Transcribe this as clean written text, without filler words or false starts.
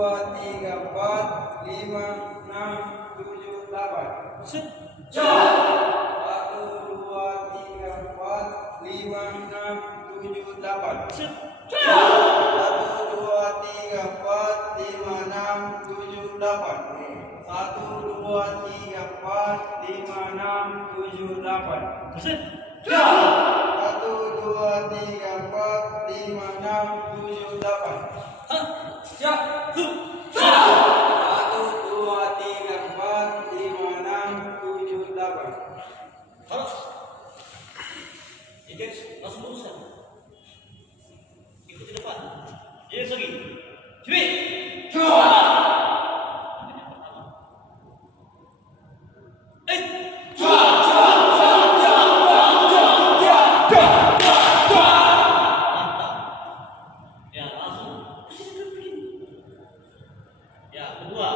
dua, tiga, empat, lima, enam, tujuh, delapan. Satu, dua, tiga, empat, lima, enam, tujuh, delapan. Satu, dua, tiga, empat, lima, enam, tujuh, delapan. Satu, dua, tiga, empat, lima, enam, tujuh, delapan. Satu, dua, tiga, empat, lima, enam, tujuh, delapan. Satu, dua, tiga, empat, lima, enam, tujuh, delapan. Harus. Ikut langsung lurus kan? Ikuti depan. Yes lagi. Cumi. Ya, langsung. Ya, kedua.